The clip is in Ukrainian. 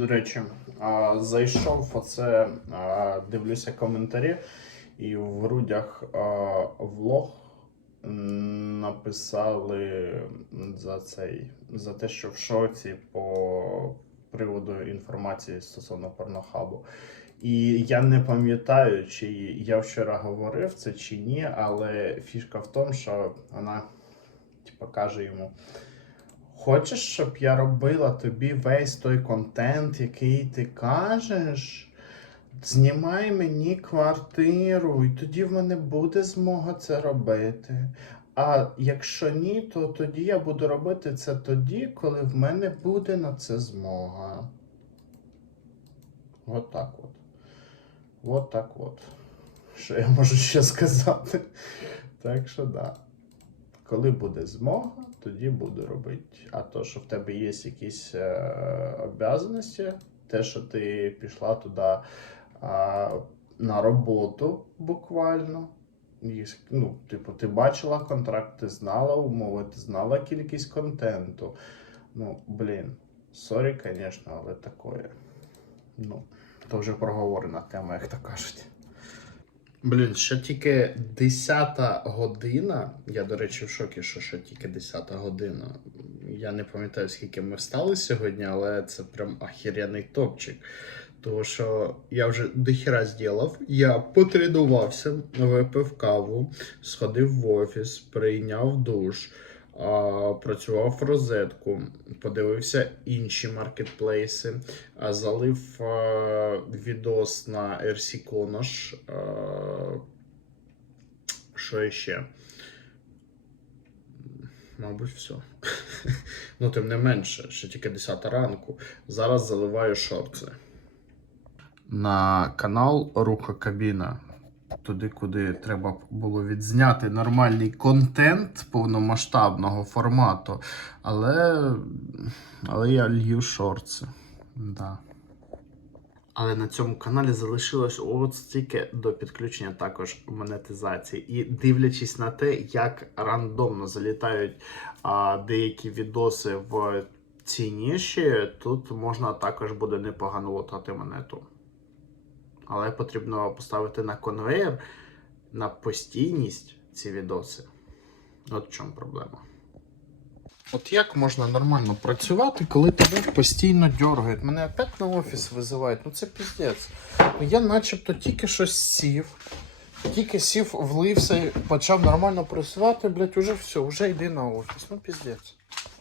До речі, зайшов оце, дивлюся коментарі, і в грудях влог написали за цей за те, що в шоці по приводу інформації стосовно порнохабу. І я не пам'ятаю, чи я вчора говорив це чи ні, але фішка в тому, що вона типу, каже йому. Хочеш, щоб я робила тобі весь той контент, який ти кажеш? Знімай мені квартиру, і тоді в мене буде змога це робити. А якщо ні, то тоді я буду робити це тоді, коли в мене буде на це змога. От так от. От так от. Що я можу ще сказати? Так що да. Коли буде змога, тоді буду робити. А то, що в тебе є якісь е, обов'язаності, те, що ти пішла туди а, на роботу буквально. Ну, типу, ти бачила контракт, ти знала умови, ти знала кількість контенту. Ну, блін, сорі, звісно, але такое. Ну, то вже проговорена тема, як то кажуть. Блін, ще тільки 10 година. Я, до речі, в шокі, що ще тільки 10 година. Я не пам'ятаю, скільки ми встали сьогодні, але це прям ахіряний топчик. Тому що я вже дохіра зділав, Я потренувався, випив каву, сходив в офіс, прийняв душ, працював в розетку, подивився інші маркетплейси, залив відос на RC Konosh. Що ще? Мабуть, все. ну, тим не менше, ще тільки 10 ранку. Зараз заливаю шорти. На канал Руха Кабіна. Туди, куди треба було відзняти нормальний контент повномасштабного формату. Але, але я лью шорти. Да. Але на цьому каналі залишилось от стільки до підключення також монетизації. І дивлячись на те, як рандомно залітають а, деякі відоси в ці ніші, тут можна також буде непогано лотати монету. Але потрібно поставити на конвейер на постійність ці відоси. От в чому проблема. От як можна нормально працювати, коли тебе постійно дергають? Мене опять на офіс визивають. Ну це піздець. Ну я начебто тільки щось сів, тільки сів, влився і почав нормально працювати, блядь, уже все, вже йди на офіс. Ну піздець.